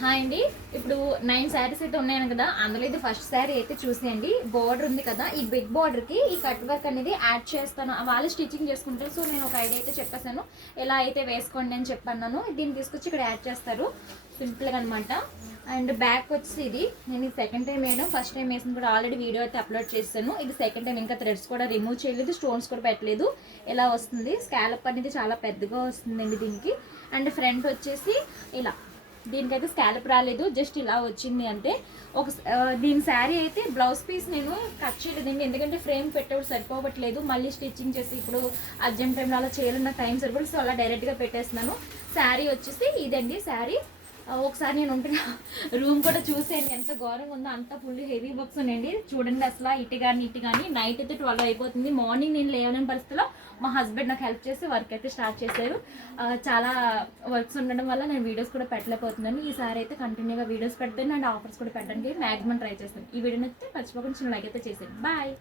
Hi అండి. ఇప్పుడు 9 శారీస్ అయితే ఉన్నాయని కదా, అందులో ఇది ఫస్ట్ శారీ అయితే చూసేయండి. బోర్డర్ ఉంది కదా, ఈ బిగ్ బోర్డర్కి ఈ కట్ వర్క్ అనేది యాడ్ చేస్తాను. వాళ్ళు స్టిచ్చింగ్ చేసుకుంటారు. సో నేను ఒక ఐడియా అయితే చెప్పేసాను, ఎలా అయితే వేసుకోండి అని చెప్పన్నాను. దీన్ని తీసుకొచ్చి ఇక్కడ యాడ్ చేస్తారు సింపుల్గా అనమాట. అండ్ బ్యాక్ వచ్చి ఇది నేను సెకండ్ టైం వేయను, ఫస్ట్ టైం వేసిన కూడా ఆల్రెడీ వీడియో అయితే అప్లోడ్ చేస్తాను. ఇది సెకండ్ టైం, ఇంకా థ్రెడ్స్ కూడా రిమూవ్ చేయలేదు, స్టోన్స్ కూడా పెట్టలేదు. ఎలా వస్తుంది, స్కాలప్ అనేది చాలా పెద్దగా వస్తుందండి దీనికి. అండ్ ఫ్రంట్ వచ్చేసి ఇలా, దీనికైతే స్కాలప్ రాలేదు, జస్ట్ ఇలా వచ్చింది అంతే. దీని శారీ అయితే బ్లౌజ్ పీస్ నేను కట్ చేయలేదండి, ఎందుకంటే ఫ్రేమ్ పెట్టేప్పుడు సరిపోవట్లేదు. మళ్ళీ స్టిచ్చింగ్ చేసి ఇప్పుడు అర్జెంట్ టైంలో అలా చేయాలన్న టైం సరిపోదు. సో అలా డైరెక్ట్గా పెట్టేస్తున్నాను. శారీ వచ్చేసి ఇదండి శారీ. ఒకసారి నేను ఉంటున్న రూమ్ కూడా చూసేయండి, ఎంత ఘోరంగా ఉందో. అంత ఫుల్ హెవీ వర్క్స్ ఉన్నాయండి. చూడండి అసలు ఇటు కానీ నైట్ అయితే 12 అయిపోతుంది. మార్నింగ్ నేను లేవలేని పరిస్థితిలో మా హస్బెండ్ నాకు హెల్ప్ చేసి వర్క్ అయితే స్టార్ట్ చేశారు. చాలా వర్క్స్ ఉండడం వల్ల నేను వీడియోస్ కూడా పెట్టలేకపోతున్నాను. ఈసారి అయితే కంటిన్యూగా వీడియోస్ పెడతాను అండ్ ఆఫర్స్ కూడా పెట్టడానికి మ్యాక్సిమం ట్రై చేస్తాను. ఈ వీడియో నచ్చితే మర్చిపోకుండా చిన్న లైక్ అయితే చేశాను. బాయ్.